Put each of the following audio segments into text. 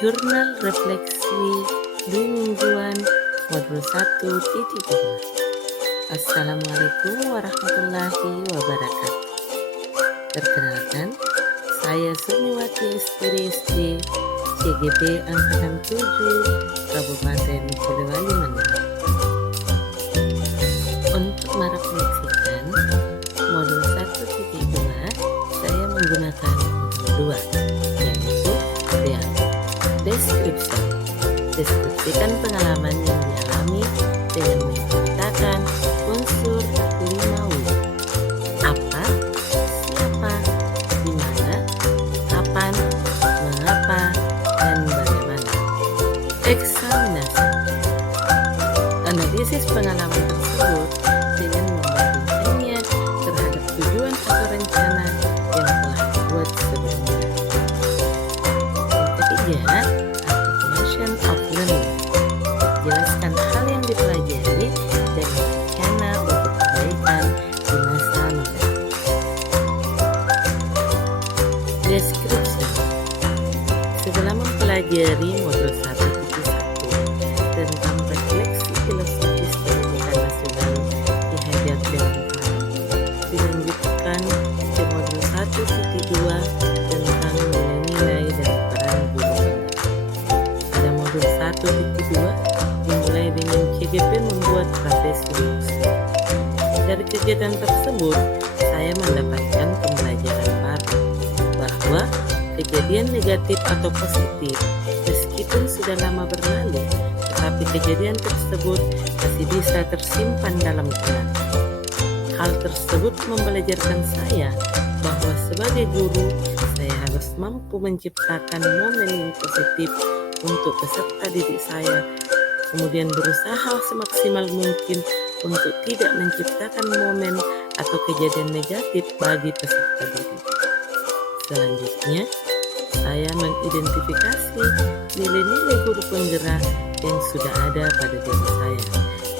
Jurnal Refleksi Dui Mingguan Modul 1.2. Assalamualaikum warahmatullahi wabarakatuh. Perkenalkan, saya Surniwati SPDSD CGP Angkatan 7 Kabupaten Polewali Mandar. Untuk merefleksikan modul 1.2, saya menggunakan modul 2, yaitu deskripsikan pengalaman yang dialami dengan menceritakan unsur 5W. Apa, siapa, di mana, kapan, mengapa, dan bagaimana. Eksaminasi. Analisis pengalaman tersebut dengan membandingkannya terhadap tujuan atau rencana yang telah dibuat sebelumnya. Yang ketiga, Articulation of Learning. Jelaskan hal yang dipelajari dan rencana untuk perbaikan di masa mendatang. Deskripsi. Setelah mempelajari modul 1.1 tentang refleksi filosofis pendidikan nasional dihajar dengan paham, dilanjutkan ke modul 1.2 tentang nilai-nilai dan peran guru penggerak. Pada modul 1.2 dimulai dengan CGP membuat profesi manusia. Dari kegiatan tersebut, saya mendapatkan pembelajaran baru bahwa kejadian negatif atau positif meskipun sudah lama berlalu, tetapi kejadian tersebut masih bisa tersimpan dalam ingatan. Hal tersebut membelajarkan saya bahwa sebagai guru, saya harus mampu menciptakan momen yang positif untuk peserta didik saya, kemudian berusaha semaksimal mungkin untuk tidak menciptakan momen atau kejadian negatif bagi peserta didik. Selanjutnya, saya mengidentifikasi nilai-nilai guru penggerak yang sudah ada pada diri saya,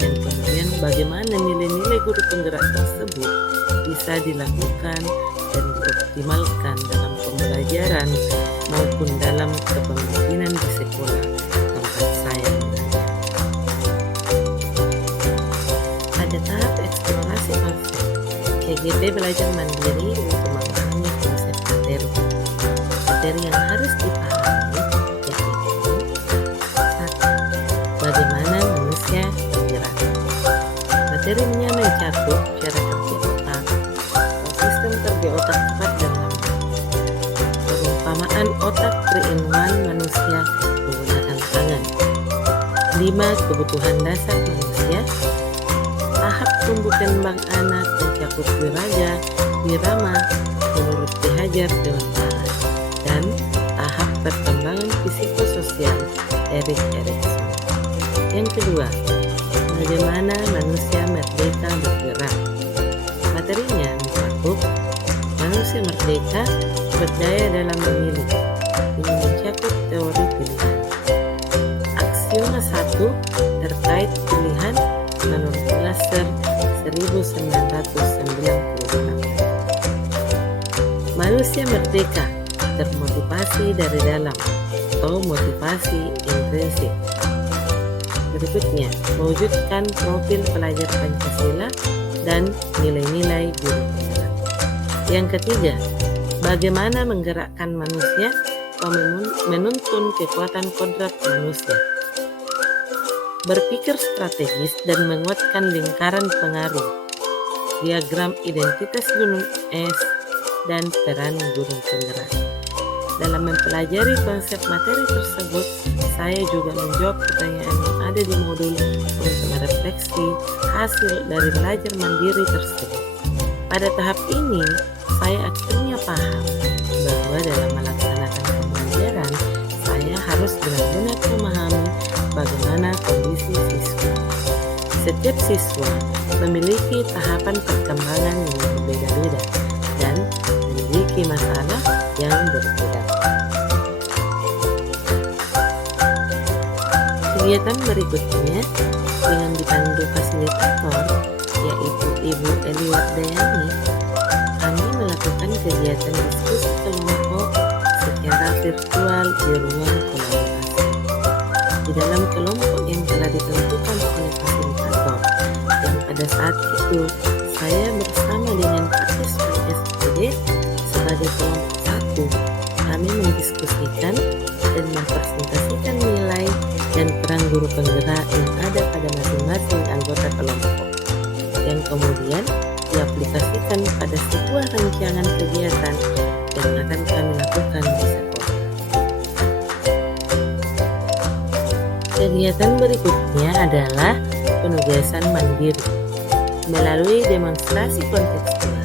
dan kemudian bagaimana nilai-nilai guru penggerak tersebut bisa dilakukan dan dioptimalkan dalam pembelajaran maupun dalam kepemimpinan di sekolah tempat saya mengajar. Pada tahap eksplorasi konsep, CGP belajar mandiri untuk memahami konsep materi. Materi yang harus dipahami yaitu 1. Bagaimana manusia bergerak. Materinya mencakup cara kerja otak, sistem kerja otak cepat dan lambat, perumpamaan otak 3-in-1 manusia menggunakan tangan, 5 kebutuhan dasar manusia, tahap tumbuh kembang anak mencakup wiraga, wirama, menurut Hajar Dewantara, dan tahap perkembangan psikososial Erik Erikson. Yang kedua, bagaimana manusia merdeka bergerak. Materinya mencakup manusia merdeka berdaya dalam memilih. Ini mencakup teori pilihan. Aksioma 1 terkait pilihan menurut Lasser 1998. Manusia merdeka termotivasi dari dalam atau motivasi intrinsik. Berikutnya, mewujudkan profil pelajar Pancasila dan nilai-nilai guru penggerak. Yang ketiga, bagaimana menggerakkan manusia menuntun kekuatan kodrat manusia. Berpikir strategis dan menguatkan lingkaran pengaruh. Diagram identitas gunung es dan peran guru penggerak. Dalam mempelajari konsep materi tersebut, saya juga menjawab pertanyaan yang ada di modul untuk merefleksi hasil dari belajar mandiri tersebut. Pada tahap ini, saya akhirnya paham bahwa dalam melaksanakan pembelajaran, saya harus benar-benar memahami bagaimana kondisi siswa. Setiap siswa memiliki tahapan perkembangan yang berbeda-beda dan memiliki masalah yang berbeda. Kegiatan berikutnya dengan dipandu fasilitator, yaitu Ibu Eli Wardayani, kami melakukan kegiatan diskusi kelompok secara virtual di ruang kolaborasi. di dalam kelompok yang telah ditentukan oleh fasilitator, yang pada saat itu saya bersama dengan partisipasi SPD sebagai kelompok 1, kami mendiskusikan dan mempresentasikan nilai dan peran guru penggerak yang ada pada masing-masing anggota kelompok, yang kemudian diaplikasikan pada sebuah rancangan kegiatan yang akan kami lakukan di sekolah. Kegiatan berikutnya adalah penugasan mandiri melalui demonstrasi kontekstual.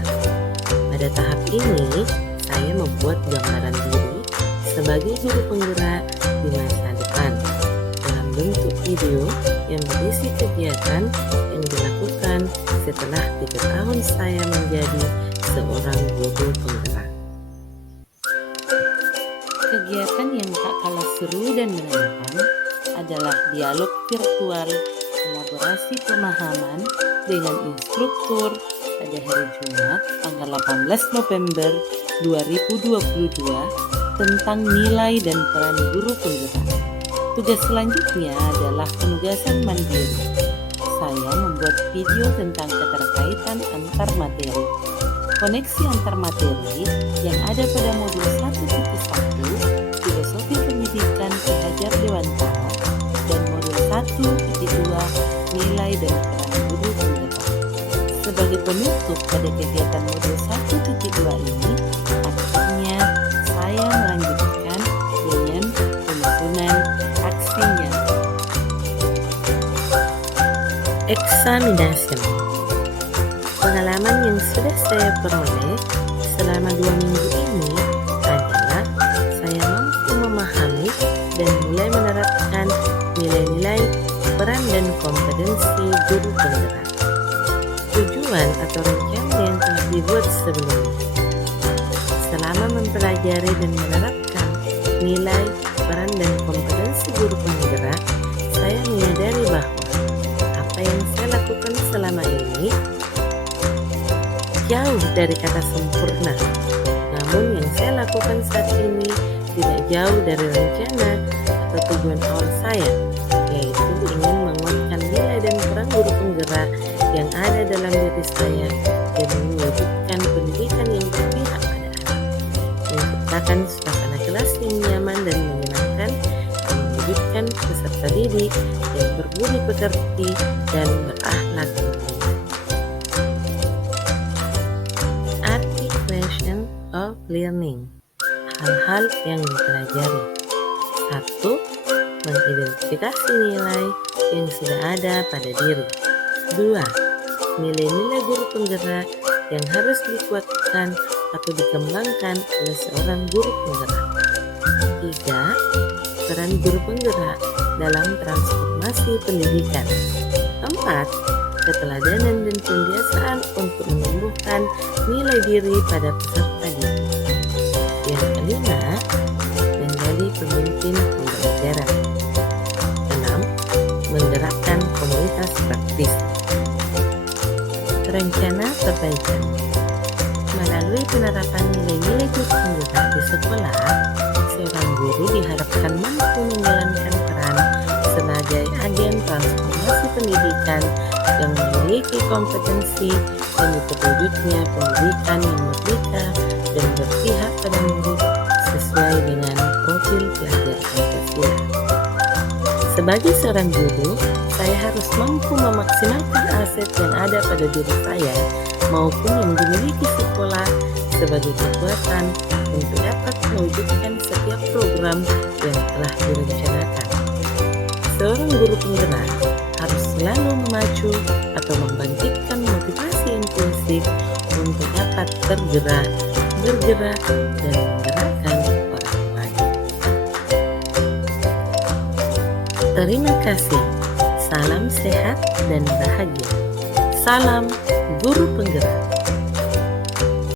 Pada tahap ini, saya membuat gambaran diri sebagai guru penggerak di masa depan dalam bentuk video yang berisi kegiatan yang dilakukan setelah 3 tahun saya menjadi seorang guru penggerak. Kegiatan yang tak kalah seru dan menantang adalah dialog virtual elaborasi pemahaman dengan instruktur pada hari Jumat tanggal 18 November 2022 tentang nilai dan peran guru penggerak. Tugas selanjutnya adalah penugasan mandiri. Saya membuat video tentang keterkaitan antar materi. Koneksi antar materi yang ada pada modul 1.1 Filosofi Pendidikan Ki Dewantara dan modul 1.2 Nilai dan Peran Guru Penggerak. Sebagai penutup pada kegiatan modul 1.2 ini, akhirnya saya melanjutkan dengan penyusunan aksinya. Examination. Pengalaman yang sudah saya peroleh selama 2 minggu ini adalah saya mampu memahami dan mulai menerapkan nilai-nilai, peran dan kompetensi guru penggerak. Tujuan atau rencana yang telah dibuat sebelumnya. Selama mempelajari dan menerapkan nilai, peran dan kompetensi guru penggerak, saya menyadari bahwa apa yang saya lakukan selama ini jauh dari kata sempurna. Namun yang saya lakukan saat ini tidak jauh dari rencana atau tujuan awal saya, yaitu ingin menguatkan nilai dan peran guru penggerak yang ada dalam diri saya dan mewujudkan pendidikan yang berpihak pada anak, menciptakan suasana kelas yang nyaman dan menyenangkan, dan mewujudkan peserta didik yang berbudi pekerti dan berakhlak mulia. Articulation of learning. Hal-hal yang dipelajari. 1. Mengidentifikasi nilai yang sudah ada pada diri. 2. Nilai-nilai guru penggerak yang harus dikuatkan atau dikembangkan oleh seorang guru penggerak. 3. Peran guru penggerak dalam transformasi pendidikan. 4. Keteladanan dan pembiasaan untuk menumbuhkan nilai diri pada peserta didik. Yang kelima, menjadi pemimpin pembelajaran. 6. Menggerakkan komunitas praktis. Rencana perbaikan. Melalui penerapan nilai-nilai guru penggerak di sekolah, seorang guru diharapkan mampu menjalankan peran sebagai agen transformasi pendidikan yang memiliki kompetensi demi terwujudnya pendidikan yang merdeka dan berpihak pada murid sesuai dengan profil pelajar Pancasila. Sebagai seorang guru, saya harus mampu memaksimalkan aset yang ada pada diri saya maupun yang dimiliki sekolah sebagai kekuatan untuk dapat mewujudkan setiap program yang telah direncanakan. Seorang guru penggerak harus selalu memacu atau membangkitkan motivasi inklusif untuk dapat tergerak, bergerak, dan menggerakkan orang lain. Terima kasih. Salam sehat dan bahagia. Salam Guru Penggerak.